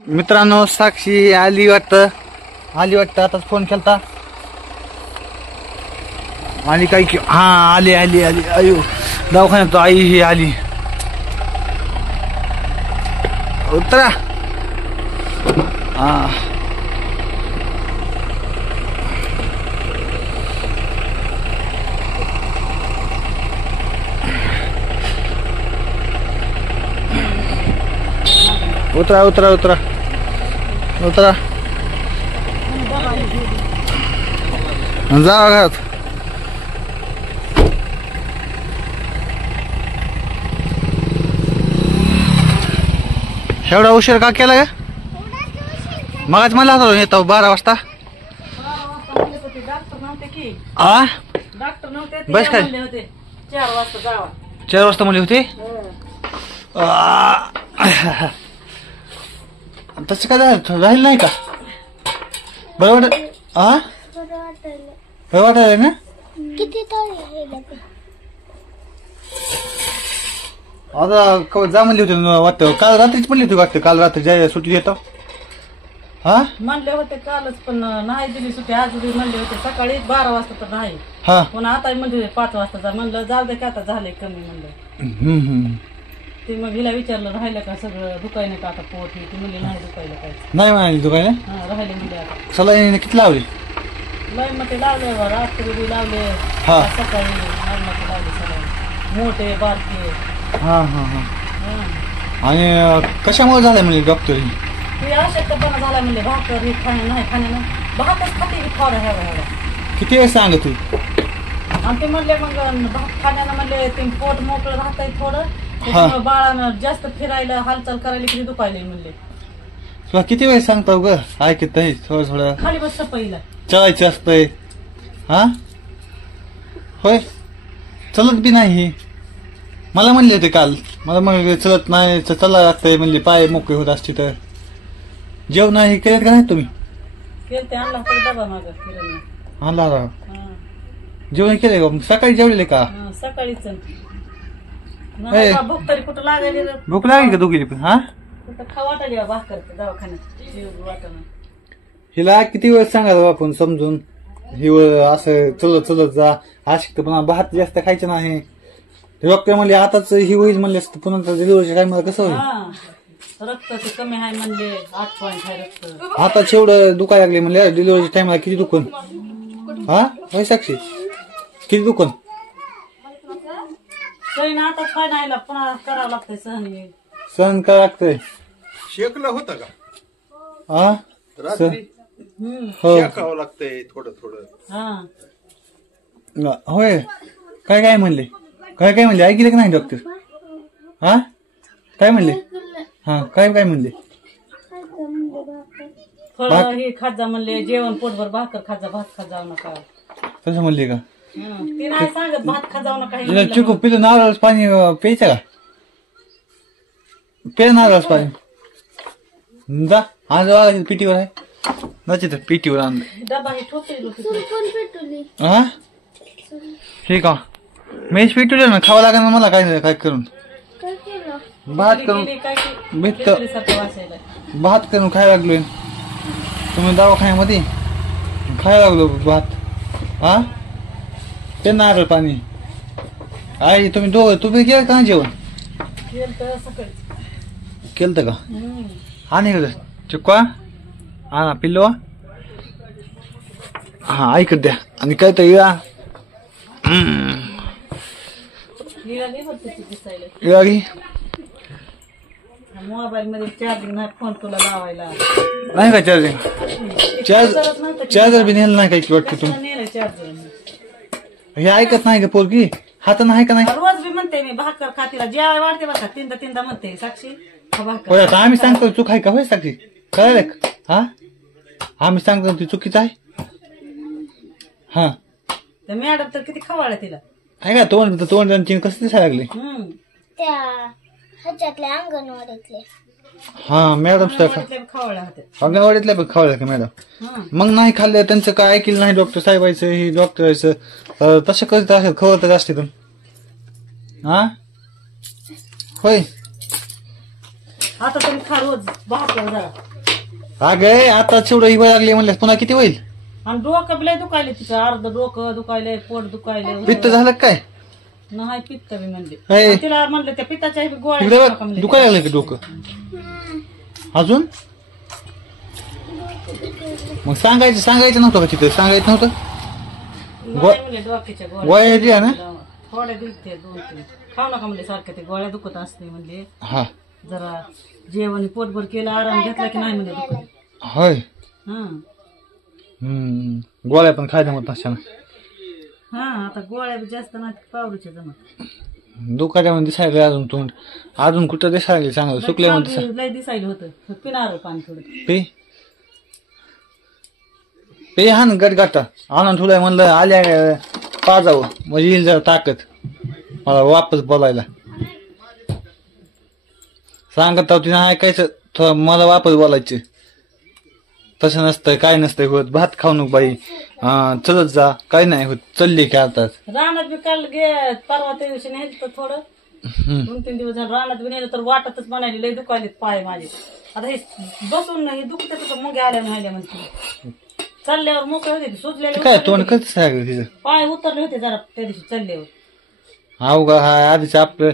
मित्रांनो साक्षी आली वाटतं आताच फोन केलता आणि काय की हा आली अयो दवाखान्यात आई ही आली उतरा हा उतरा जा घरात एवढा उशीर का केला का मगाच मला येतो 12 वाजता आ बस काय 4 वाजता म्हणले होते तसं काय राहील नाही का बरोबर बरं वाटायला ना आता जा म्हणली होती वाटतं काल रात्रीच म्हणली होती वाटतं काल रात्री जाय सुट्टी देतो हा म्हणले होते कालच पण नाही दिली सुट्टी आज म्हणले होते सकाळी 12 वाजता तर नाही हा पुन्हा आता म्हणजे 5 वाजता म्हणलं जाऊ दे की आता झालंय कमी म्हणलं ते मग हिला विचारलं राहिलं का सगळं दुखायला का आता पोट ती म्हणली नाही दुखायला काय नाही म्हणाली दुखायला राहिले म्हणजे आता सलाईन किती लावली लय मग ते लावले रात्री बी लावले हा सकाळी मरणाचे लावले सलाईन मोठे बारके हा हा हा आणि कशामुळे झालं म्हणजे डॉक्टर ते अशक्तपणा झाला म्हणजे भाकर हे खाण्यानं भातच खाते की थोडा ह्या किती वेळ सांग तू आणि ते म्हणले मग भात खाण्यानं म्हणले ते पोट मोकळं राहतंय थोडं बाळानं जास्त फिरायला हालचाल करायला किती दुखायला म्हणले तुला किती वेळ सांगतो ग ऐकत नाही थोडं खाली बस पहिला चलायचं असतंय हा होय चलत बी नाही मला म्हणले होते काल मला मग चलत नाही चला लागतंय म्हणले पाय मोकळे होत असते तर जेवण हे केलं का नाही तुम्ही केलं ते आणला डबा मागं फिरायला आणला जेवण केले का सकाळी जेवलेले का सकाळीच भूक तरी कुठं लागली भूक लागली का दोघी पण हा कुठं खावाटा जेव्हा भाकर दवाखान्यात हिला किती वेळ सांगायचं आपण समजून ही असं चलत जा अशिक्त पण भात जास्त खायचं नाही डॉक्टर म्हणले आताच ही होईल म्हणले असतं पुन्हा डिलिव्हरीच्या टाइमला कसं होईल रक्त ते कमी आहे म्हणले 8 पॉइंट आहे रक्त आताच एवढं दुखायला लागले म्हणले डिलिव्हरीच्या टाइमला किती दुखन हा होय साक्षी किती दुखन सण आता काय नाही पुन्हा करावं लागतंय सहन काय लागतंय शेकलं होतं का हा शेकावं लागतंय थोडं होय काय म्हणले काय म्हणले ऐकले का नाही डॉक्टर हा काय म्हणले हा काय म्हणले थोडं हे खात जा म्हणले जेवण पोटभर भाकर खात जा भात खात जाऊ नका तसं म्हणले का ते नाही सांगत भात खात जाऊ नका चिकू पिलं नारळ पाणी प्यायचं का पे नारळ पाणी जा आज पिटीवर आहे नचित पिटीवर आण डबा हे ठोकली हा ठीक आहे मेच पिटू ना खावं लागेल ना मला काय करून भात करून भात करून खायला लागलोय तुम्ही दवाखान्यामध्ये खायला लागलो भात हा ते नारळ पाणी आई तुम्ही तुम्ही केलं का जेवण केलं का आणि चिक्वा हा पिल्लो हा ऐकत द्या आणि काय तर या मोबाईल मध्ये चार्जिंग नाही फोन तुला लावायला नाही का चार्जर बी नेलं नाही काय वाटतं तुम्ही हे ऐकत नाही का पोरगी हात नाही का नाही रोज बी म्हणते मी भाकर खातीला जेवाय वाढते बघा तीनदा म्हणते साक्षी आम्ही सांगतो चूक आहे का होय साक्षी कळलं हा आम्ही सांगतो ती चुकीचं आहे हा मॅडम तर किती खवाळ्या तिला आहे का तोंड कसं दिसायला लागले त्या ह्याच्यातल्या अंगणवाडीतले हा मॅडम अंगणवाडीतल्या पण खावल्या का मॅडम मग नाही खाल्लं त्यांचं काय ऐकलं नाही डॉक्टर साहेबांचं हे डॉक्टरांचं तसं करीत असेल खवळत असते तुम्ही हा होय आता तरी खा रोज भाकर जरा. अगं आता तेवढं ही वेळ लागली म्हणल्यास पुन्हा किती होईल? आणि डोकं लय दुखायले तिचं, अर्ध डोकं दुखायलंय, पोट दुखायलंय. पित्त झालं का काय? नाही पित्त बी म्हणले. हे, तिला म्हणलं त्या पित्ताच्या इकडे गोळ्या बघ, दुखायला लागलं की डोकं अजून? मग सांगायचं नव्हतं का तिथं? सांगायचं नव्हतं? डोक्याच्या गोळ्या जी आहे ना? थोड्या दिलते 2-3 खाऊ नका म्हणले, सारख्या ते गोळ्या दुखत असते म्हणले. हा जरा जेवण पोटभर केलं, आराम घेतला की नाही म्हणजे दुखत. होय. हा गोळ्या पण खायला मत नसत्या ना. हा आता गोळ्या बी जास्त नाही पावडूच्या जमत. दुखाच्या मध्ये दिसायला अजून तोंड अजून कुठं दिसायला चांगलं सुकल्या मध्ये लय दिसायला होतं. पिणार पाणी थोडं. पे हा ना गटगाटा आणून ठेवलाय म्हणलं आल्या पाजावं म्हणजे येईल जरा ताकद मला वापस बोलायला. सांगत होती ना ऐकायचं, मला वापस बोलायचं. तसं नसतंय, काय नसतंय होत. भात खाऊ नको बाई, चलत जा, काय नाही होत. चालली की आता रानात बी काल परवा त्या दिवशी नेलं तर थोडं 2-3 दिवस झालं रानात बी नेलं तर वाटतच म्हणाली लय दुखायलेत पाय माझे. आता हे बसून हे दुखत तसं मुगे आल्या नाही म्हणते. चालल्यावर मोकळे होते, सुजलेले काय तोंड कसं सांग तिचं पाय उतरले होते जरा त्या दिवशी चालल्यावर. अवघा हा आधीच आपलं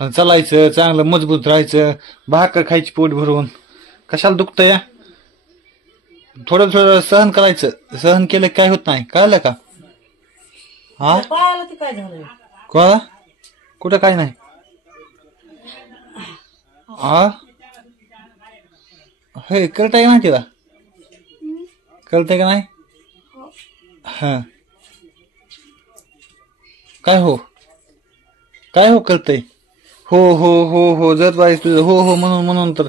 चालायचं, चांगलं मजबूत राहायचं, भाकर खायची पोट भरून. कशाला दुखतं या? थोडं थोडं सहन करायचं. सहन केलं काय होत नाही, कळलं का? हा पायाला ते काय झालं? कळलं? कुठं काय नाही. हा हे करताय का नाही तिला? कळतंय का नाही? हा काय हो कळतंय? हो जर बाईस तुझं हो म्हणून तर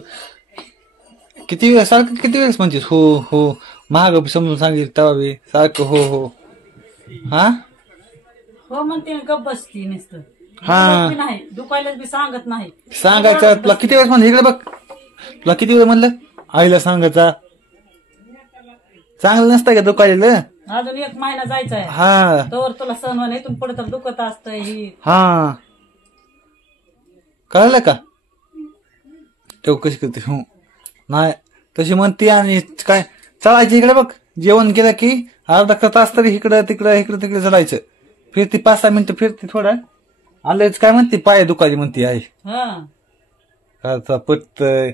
किती वेळ सारखं किती वेळेस म्हणतेस हो महाग समजून सांगितलं तेव्हा बी सारखं हो. हा हो म्हणते गप बसती नुसतं. हा नाही दुखायलाच बी सांगत नाही. सांगायचं तुला किती वेळेस म्हणलं इकडे बघ. तुला किती वेळ म्हणलं आईला सांगायचा? चांगलं नसतं का दुखायला? अजून 1 महिना जायचा आहे. हा तोवर तुला सहन व्हायला इथून पुढे तर दुखत असतंय ही. हा कळलं का? तेव्हा कशी करते? हो नाही तशी म्हणते. आणि काय चलायची इकडे बघ. जेवण केलं की अर्धा तास तरी इकडं तिकडे चलायचं. फिरती 5-6 मिनिटं फिरती थोडं. आलेच काय म्हणते पाय दुखायची म्हणते आई. हा पटतय.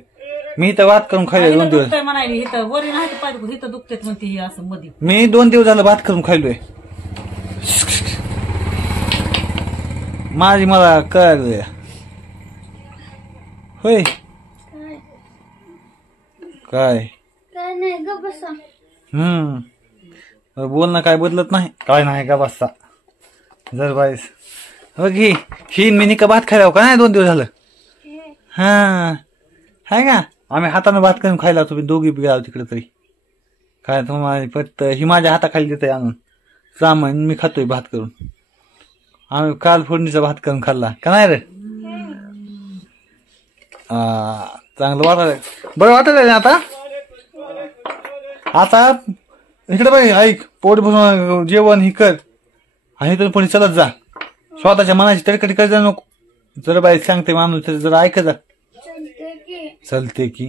मी तर वाद करून खायलोय 2 दिवस. म्हणाली इथं वरी नाही तर पाहिजे इथं दुखतेत म्हणते ही असं मध्ये. मी 2 दिवस झालं भात करून खायलोय. मला कळलं होय. काय नाही ग बसा. बोलणं काय बदलत नाही. काय नाही का बसता जर बाईस बघी ही मी का भात खायला का नाही 2 दिवस झालं. हा हाय का? आम्ही हाताने भात करून खायला तुम्ही दोघी गेला तिकडे तरी काय तुम्हाला फक्त ही माझ्या हाताखाली देते आणून सामान मी खातोय भात करून. आम्ही काल फोडणीचा भात करून खाल्ला का नाही रे? चांगलं वाटायला बरं वाटायला आता इकडे बाई ऐक पोट भरून जेवण ही कर आणि तुम्ही पुढे चलत जा. स्वतःच्या मनाची तडकडी कर जा नको. जर बाई सांगते माणूस जरा ऐक जा. चलते की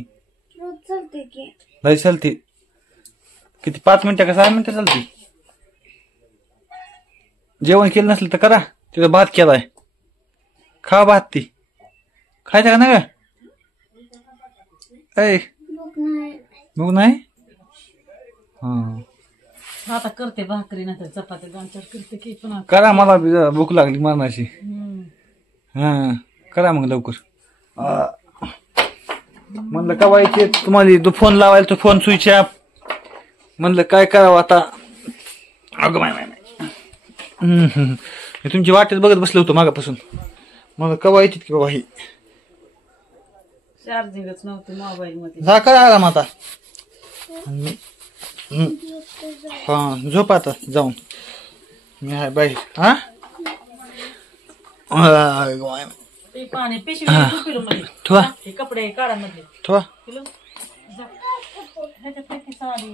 लय चलते. किती 5 मिनिटं का 6 मिनिटं चालते? जेवण केलं नसलं तर करा. तिथं भात केलाय खा भात. ती खायचा का नाही का? मग नाही आता करते भाकरी नाही तर चपाती 2-4 करते की पुन्हा करा. मला भूक लागली मरणाची. हा करा मग लवकर. म्हणलं का व्हायचे तुम्हाला तो फोन लावायला तो फोन स्विच ऑफ. म्हणलं काय करावं आता. अगं माय तुमची वाटेत बघत बसलो होतो मागापासून. मला का व्हायची की बाबा ही चार्जिंगच नव्हती मोबाईल मध्ये. जा करा आराम आता. हा झोप आता जाऊन. मी आहे बाई. हा पाणी पिशवी ठेवा कपडे काढा मध्ये ठेवा. साडी